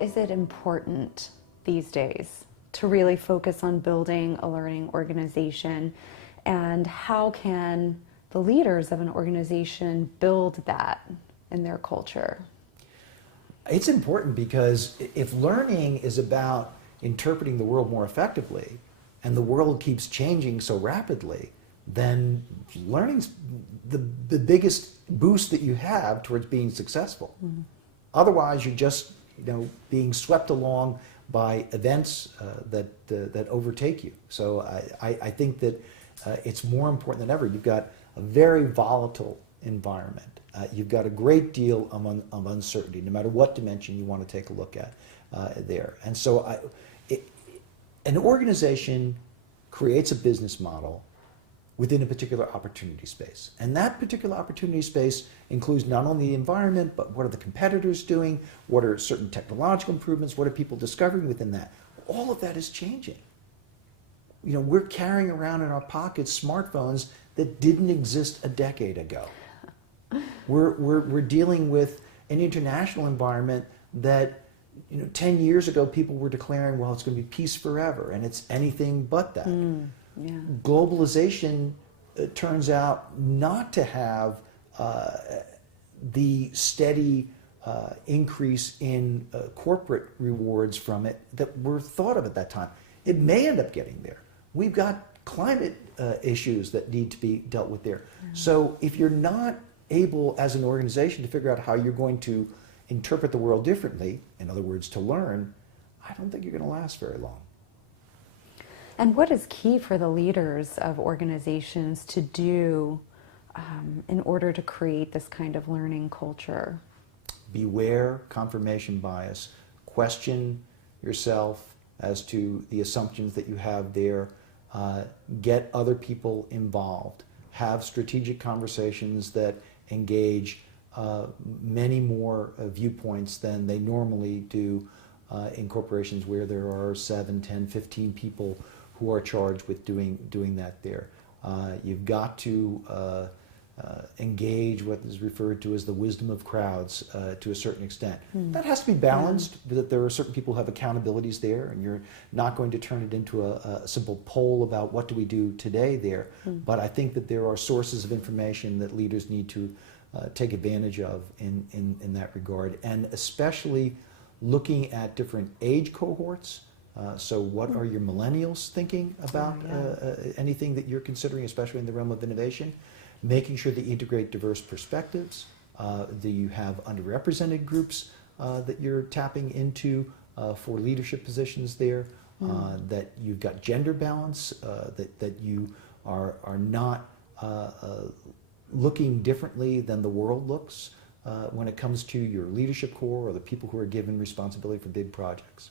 is it important these days to really focus on building a learning organization, and how can the leaders of an organization build that in their culture? It's important because if learning is about interpreting the world more effectively, and the world keeps changing so rapidly, then learning's the biggest boost that you have towards being successful. Mm-hmm. Otherwise, you're just being swept along by events that overtake you. So I think that it's more important than ever. You've got a very volatile environment. You've got a great deal of uncertainty, no matter what dimension you want to take a look at there. And so an organization creates a business model within a particular opportunity space. And that particular opportunity space includes not only the environment, but what are the competitors doing? What are certain technological improvements? What are people discovering within that? All of that is changing. We're carrying around in our pockets smartphones that didn't exist a decade ago. We're dealing with an international environment that 10 years ago people were declaring, well, it's going to be peace forever, and it's anything but that. Yeah. Globalization turns out not to have the steady increase in corporate rewards from it that were thought of at that time. It may end up getting there. We've got climate issues that need to be dealt with there. Mm. So if you're not able as an organization to figure out how you're going to interpret the world differently, in other words, to learn, I don't think you're going to last very long. And what is key for the leaders of organizations to do in order to create this kind of learning culture? Beware confirmation bias. Question yourself as to the assumptions that you have there. Get other people involved. Have strategic conversations that engage many more viewpoints than they normally do in corporations where there are 7, 10, 15 people who are charged with doing that there. You've got to engage what is referred to as the wisdom of crowds to a certain extent. Mm. That has to be balanced, that there are certain people who have accountabilities there, and you're not going to turn it into a simple poll about what do we do today there. Mm. But I think that there are sources of information that leaders need to take advantage of in that regard, and especially looking at different age cohorts. So what are your millennials thinking about anything that you're considering, especially in the realm of innovation? Making sure that you integrate diverse perspectives, that you have underrepresented groups that you're tapping into for leadership positions there, that you've got gender balance, that you are not looking differently than the world looks when it comes to your leadership core or the people who are given responsibility for big projects.